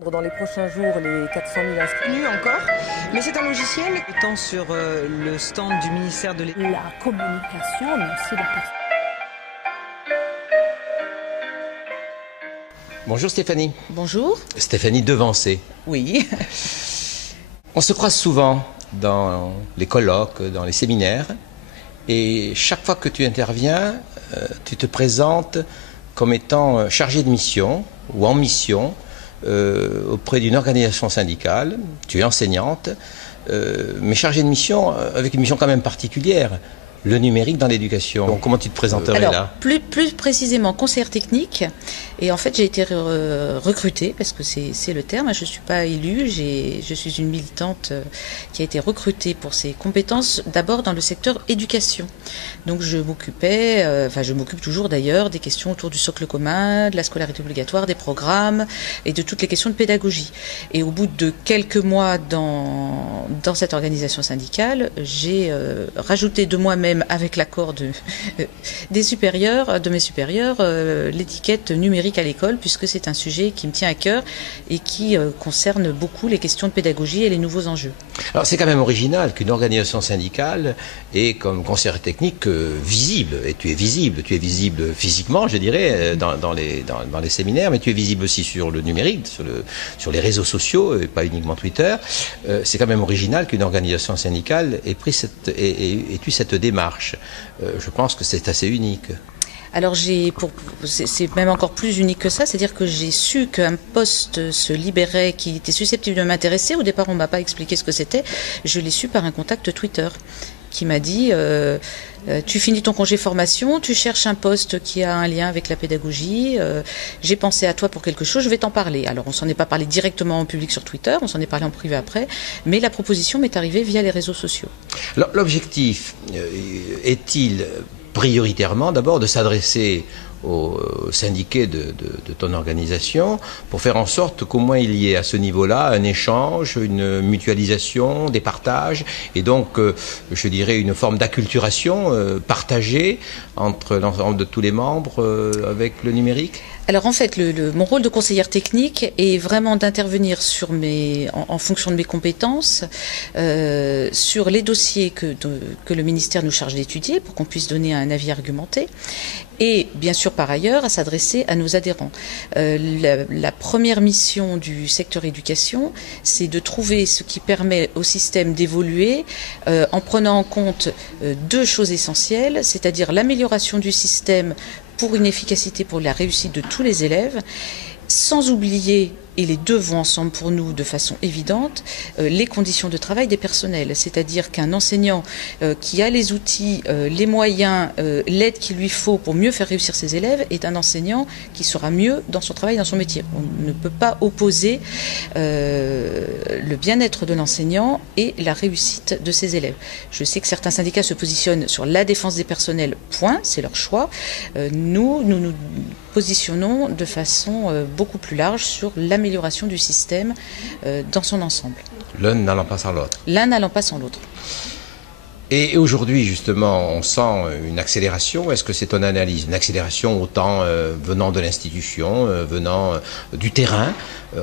Dans les prochains jours, les 400 000 inscrits. Encore, mais c'est un logiciel étant sur le stand du ministère de l'Éducation. La communication, mais aussi la personne. Bonjour Stéphanie. Bonjour. Stéphanie Devancé. Oui. On se croise souvent dans les colloques, dans les séminaires, et chaque fois que tu interviens, tu te présentes comme étant chargé de mission ou en mission auprès d'une organisation syndicale. Tu es enseignante, mais chargée de mission avec une mission quand même particulière. Le numérique dans l'éducation. Donc, comment tu te présenterais là ? Plus précisément, conseillère technique. Et en fait, j'ai été recrutée, parce que c'est le terme. Je ne suis pas élue. Je suis une militante qui a été recrutée pour ses compétences, d'abord dans le secteur éducation. Donc, je m'occupais, je m'occupe toujours d'ailleurs, des questions autour du socle commun, de la scolarité obligatoire, des programmes et de toutes les questions de pédagogie. Et au bout de quelques mois dans cette organisation syndicale, j'ai rajouté de moi-même, avec l'accord de mes supérieurs, l'étiquette numérique à l'école, puisque c'est un sujet qui me tient à cœur et qui concerne beaucoup les questions de pédagogie et les nouveaux enjeux. Alors c'est quand même original qu'une organisation syndicale ait comme conseillère technique visible, et tu es visible physiquement, je dirais, dans les séminaires, mais tu es visible aussi sur le numérique, sur les réseaux sociaux, et pas uniquement Twitter. C'est quand même original qu'une organisation syndicale ait eu cette démarche. Je pense que c'est assez unique. Alors c'est même encore plus unique que ça, c'est-à-dire que j'ai su qu'un poste se libérait qui était susceptible de m'intéresser. Au départ, on m'a pas expliqué ce que c'était. Je l'ai su par un contact Twitter qui m'a dit tu finis ton congé formation, tu cherches un poste qui a un lien avec la pédagogie, j'ai pensé à toi pour quelque chose, je vais t'en parler. Alors on s'en est pas parlé directement en public sur Twitter, on s'en est parlé en privé après, mais la proposition m'est arrivée via les réseaux sociaux. L'objectif est-il prioritairement d'abord de s'adresser aux syndiqués de ton organisation pour faire en sorte qu'au moins il y ait à ce niveau-là un échange, une mutualisation, des partages et donc je dirais une forme d'acculturation partagée entre l'ensemble de tous les membres avec le numérique ? Alors en fait, mon rôle de conseillère technique est vraiment d'intervenir en fonction de mes compétences sur les dossiers que le ministère nous charge d'étudier pour qu'on puisse donner un avis argumenté et bien sûr par ailleurs à s'adresser à nos adhérents. La première mission du secteur éducation, c'est de trouver ce qui permet au système d'évoluer en prenant en compte deux choses essentielles, c'est-à-dire l'amélioration du système pour une efficacité pour la réussite de tous les élèves, sans oublier, et les deux vont ensemble pour nous de façon évidente, les conditions de travail des personnels. C'est-à-dire qu'un enseignant qui a les outils, les moyens, l'aide qu'il lui faut pour mieux faire réussir ses élèves est un enseignant qui sera mieux dans son travail, dans son métier. On ne peut pas opposer le bien-être de l'enseignant et la réussite de ses élèves. Je sais que certains syndicats se positionnent sur la défense des personnels, point, c'est leur choix. Nous positionnons de façon beaucoup plus large sur l'amélioration du système dans son ensemble. L'un n'allant pas sans l'autre. L'un n'allant pas sans l'autre. Et aujourd'hui, justement, on sent une accélération. Est-ce que c'est ton analyse ? Une accélération autant venant de l'institution, venant du terrain.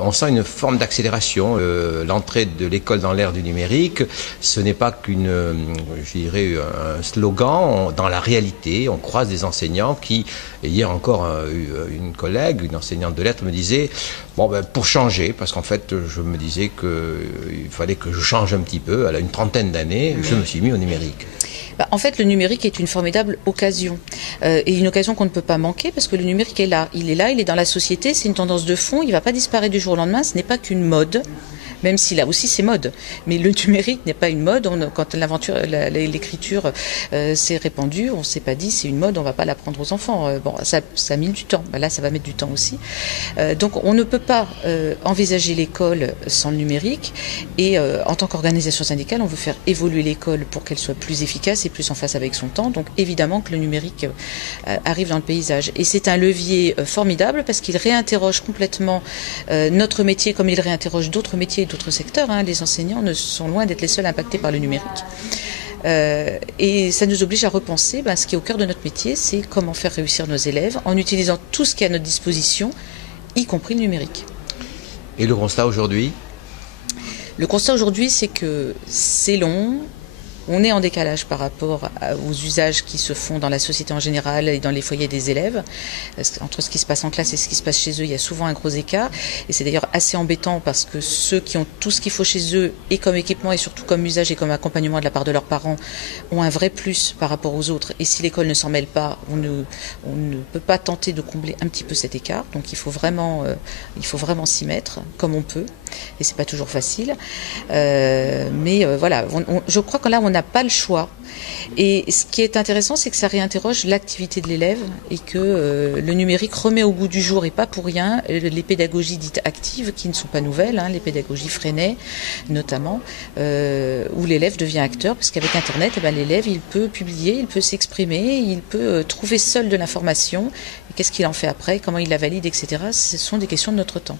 On sent une forme d'accélération. L'entrée de l'école dans l'ère du numérique, ce n'est pas je dirais, un slogan. Dans la réalité, on croise des enseignants qui, hier encore, une collègue, une enseignante de lettres me disait, pour changer, parce qu'en fait, je me disais qu'il fallait que je change un petit peu. Elle a une trentaine d'années, je me suis mis au numérique. En fait, le numérique est une formidable occasion et une occasion qu'on ne peut pas manquer parce que le numérique est là, il est dans la société, c'est une tendance de fond, il ne va pas disparaître du jour au lendemain, ce n'est pas qu'une mode. Même si là aussi c'est mode, mais le numérique n'est pas une mode. Quand l'écriture s'est répandue, on ne s'est pas dit c'est une mode, on ne va pas l'apprendre aux enfants. Ça a mis du temps. Là, ça va mettre du temps aussi. Donc, on ne peut pas envisager l'école sans le numérique. Et en tant qu'organisation syndicale, on veut faire évoluer l'école pour qu'elle soit plus efficace et plus en phase avec son temps. Donc, évidemment que le numérique arrive dans le paysage. Et c'est un levier formidable parce qu'il réinterroge complètement notre métier comme il réinterroge d'autres métiers. D'autres secteurs, les enseignants ne sont loin d'être les seuls impactés par le numérique. Et ça nous oblige à repenser ce qui est au cœur de notre métier, c'est comment faire réussir nos élèves en utilisant tout ce qui est à notre disposition, y compris le numérique. Et le constat aujourd'hui? Le constat aujourd'hui, c'est que c'est long. On est en décalage par rapport aux usages qui se font dans la société en général et dans les foyers des élèves. Entre ce qui se passe en classe et ce qui se passe chez eux, il y a souvent un gros écart. Et c'est d'ailleurs assez embêtant parce que ceux qui ont tout ce qu'il faut chez eux, et comme équipement et surtout comme usage et comme accompagnement de la part de leurs parents, ont un vrai plus par rapport aux autres. Et si l'école ne s'en mêle pas, on ne peut pas tenter de combler un petit peu cet écart. Donc il faut vraiment s'y mettre comme on peut. Et c'est pas toujours facile. Voilà, je crois que là, on n'a pas le choix. Et ce qui est intéressant, c'est que ça réinterroge l'activité de l'élève et que le numérique remet au goût du jour, et pas pour rien, les pédagogies dites actives, qui ne sont pas nouvelles, les pédagogies Freinet notamment, où l'élève devient acteur, parce qu'avec Internet, l'élève, il peut publier, il peut s'exprimer, il peut trouver seul de l'information. Et qu'est-ce qu'il en fait après, comment il la valide, etc. Ce sont des questions de notre temps.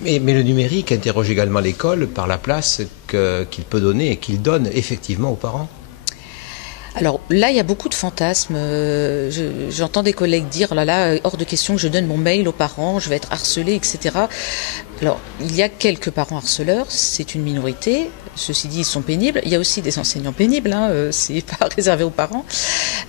Mais le numérique interroge également l'école par la place qu'il peut donner et qu'il donne effectivement aux parents. Alors là, il y a beaucoup de fantasmes. J'entends des collègues dire, oh là, hors de question que je donne mon mail aux parents, je vais être harcelé, etc. Alors, il y a quelques parents harceleurs, c'est une minorité. Ceci dit, ils sont pénibles. Il y a aussi des enseignants pénibles, c'est pas réservé aux parents.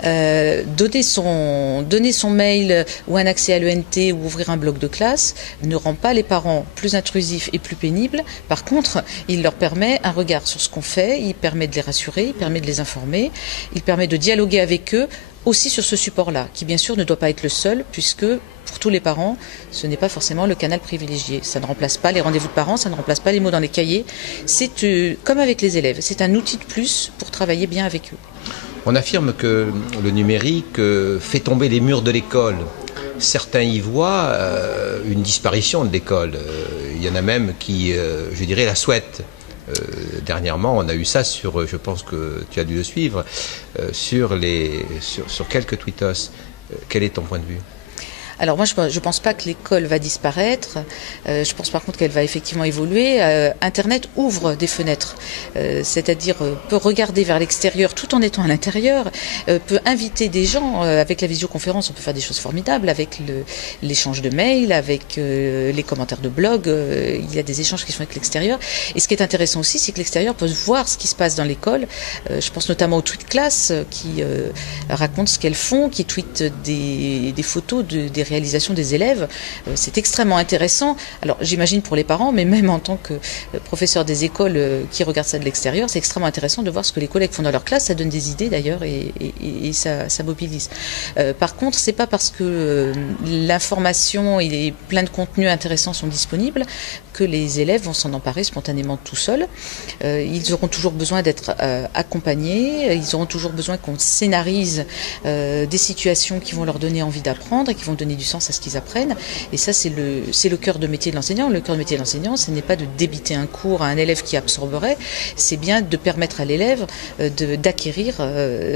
Donner son mail ou un accès à l'ENT ou ouvrir un bloc de classe ne rend pas les parents plus intrusifs et plus pénibles. Par contre, il leur permet un regard sur ce qu'on fait, il permet de les rassurer, il permet de les informer, il permet de dialoguer avec eux aussi sur ce support-là, qui bien sûr ne doit pas être le seul, puisque pour tous les parents, ce n'est pas forcément le canal privilégié. Ça ne remplace pas les rendez-vous de parents, ça ne remplace pas les mots dans les cahiers. C'est comme avec les élèves, c'est un outil de plus pour travailler bien avec eux. On affirme que le numérique fait tomber les murs de l'école. Certains y voient une disparition de l'école. Il y en a même qui, je dirais, la souhaitent. Dernièrement, on a eu ça sur, je pense que tu as dû le suivre, sur quelques tweetos. Quel est ton point de vue ? Alors moi, je ne pense pas que l'école va disparaître. Je pense par contre qu'elle va effectivement évoluer. Internet ouvre des fenêtres, c'est-à-dire peut regarder vers l'extérieur tout en étant à l'intérieur, peut inviter des gens. Avec la visioconférence, on peut faire des choses formidables, avec l'échange de mails, avec les commentaires de blog. Il y a des échanges qui sont avec l'extérieur. Et ce qui est intéressant aussi, c'est que l'extérieur peut voir ce qui se passe dans l'école. Je pense notamment aux tweet class qui racontent ce qu'elles font, qui tweetent des photos des réalisation des élèves. C'est extrêmement intéressant. Alors j'imagine pour les parents, mais même en tant que professeur des écoles qui regardent ça de l'extérieur, c'est extrêmement intéressant de voir ce que les collègues font dans leur classe. Ça donne des idées d'ailleurs et ça mobilise. Par contre, c'est pas parce que l'information et plein de contenus intéressants sont disponibles que les élèves vont s'en emparer spontanément tout seuls. Ils auront toujours besoin d'être accompagnés. Ils auront toujours besoin qu'on scénarise des situations qui vont leur donner envie d'apprendre et qui vont donner du sens à ce qu'ils apprennent. Et ça, c'est le cœur de métier de l'enseignant. Le cœur de métier de l'enseignant, ce n'est pas de débiter un cours à un élève qui absorberait, c'est bien de permettre à l'élève d'acquérir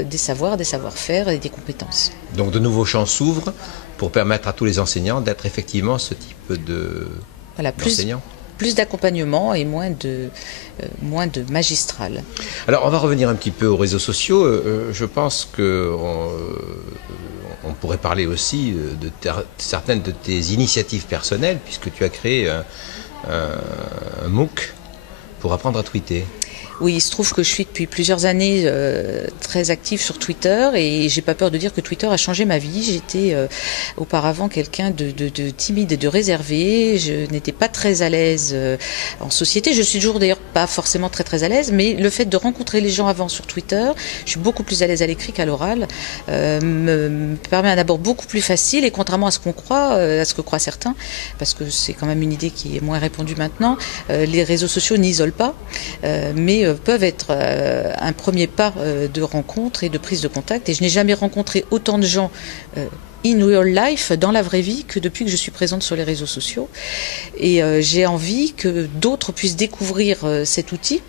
des savoirs, des savoir-faire et des compétences. Donc de nouveaux champs s'ouvrent pour permettre à tous les enseignants d'être effectivement ce type d'enseignants. Plus d'accompagnement et moins de magistral. Alors on va revenir un petit peu aux réseaux sociaux. Je pense qu'on pourrait parler aussi de certaines de tes initiatives personnelles, puisque tu as créé un MOOC pour apprendre à tweeter. Oui, il se trouve que je suis depuis plusieurs années très active sur Twitter et j'ai pas peur de dire que Twitter a changé ma vie. J'étais auparavant quelqu'un de timide et de réservé. Je n'étais pas très à l'aise en société. Je suis toujours d'ailleurs pas forcément très à l'aise, mais le fait de rencontrer les gens avant sur Twitter, je suis beaucoup plus à l'aise à l'écrit qu'à l'oral, me permet un abord beaucoup plus facile et contrairement à ce qu'on croit, à ce que croient certains, parce que c'est quand même une idée qui est moins répandue maintenant, les réseaux sociaux n'isolent pas, mais peuvent être un premier pas de rencontre et de prise de contact. Et je n'ai jamais rencontré autant de gens in real life, dans la vraie vie, que depuis que je suis présente sur les réseaux sociaux. Et j'ai envie que d'autres puissent découvrir cet outil.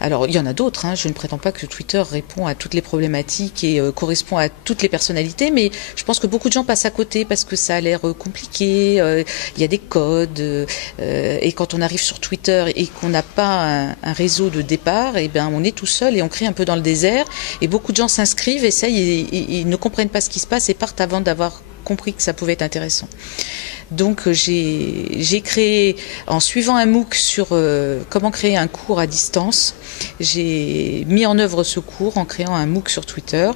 Alors, il y en a d'autres, je ne prétends pas que Twitter répond à toutes les problématiques et correspond à toutes les personnalités, mais je pense que beaucoup de gens passent à côté parce que ça a l'air compliqué, il y a des codes, et quand on arrive sur Twitter et qu'on n'a pas un réseau de départ, et ben on est tout seul et on crie un peu dans le désert, et beaucoup de gens s'inscrivent, essayent et ne comprennent pas ce qui se passe et partent avant d'avoir compris que ça pouvait être intéressant. Donc j'ai créé, en suivant un MOOC sur comment créer un cours à distance, j'ai mis en œuvre ce cours en créant un MOOC sur Twitter.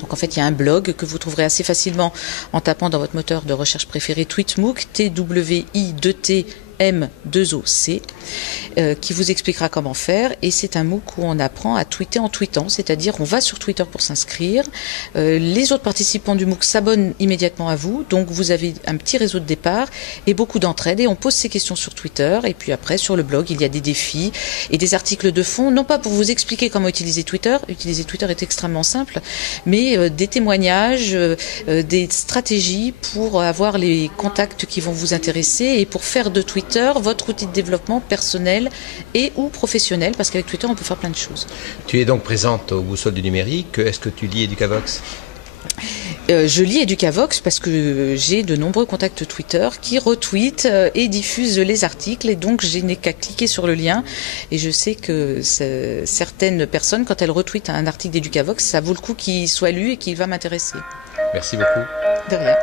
Donc en fait, il y a un blog que vous trouverez assez facilement en tapant dans votre moteur de recherche préféré TweetMOOC, TWI2TM2OC, qui vous expliquera comment faire. Et c'est un MOOC où on apprend à tweeter en tweetant, c'est-à-dire on va sur Twitter pour s'inscrire. Les autres participants du MOOC s'abonnent immédiatement à vous, donc vous avez un petit réseau de départ et beaucoup d'entraide. Et on pose ces questions sur Twitter. Et puis après, sur le blog, il y a des défis et des articles de fond, non pas pour vous expliquer comment utiliser Twitter. Utiliser Twitter est extrêmement simple, mais des témoignages, des stratégies pour avoir les contacts qui vont vous intéresser et pour faire de Twitter votre outil de développement personnel et ou professionnel, parce qu'avec Twitter on peut faire plein de choses. Tu es donc présente au Boussole du numérique. Est-ce que tu lis Educavox ? Je lis Educavox parce que j'ai de nombreux contacts Twitter qui retweetent et diffusent les articles, et donc je n'ai qu'à cliquer sur le lien, et je sais que certaines personnes, quand elles retweetent un article d'Educavox, ça vaut le coup qu'il soit lu et qu'il va m'intéresser. Merci beaucoup. De rien.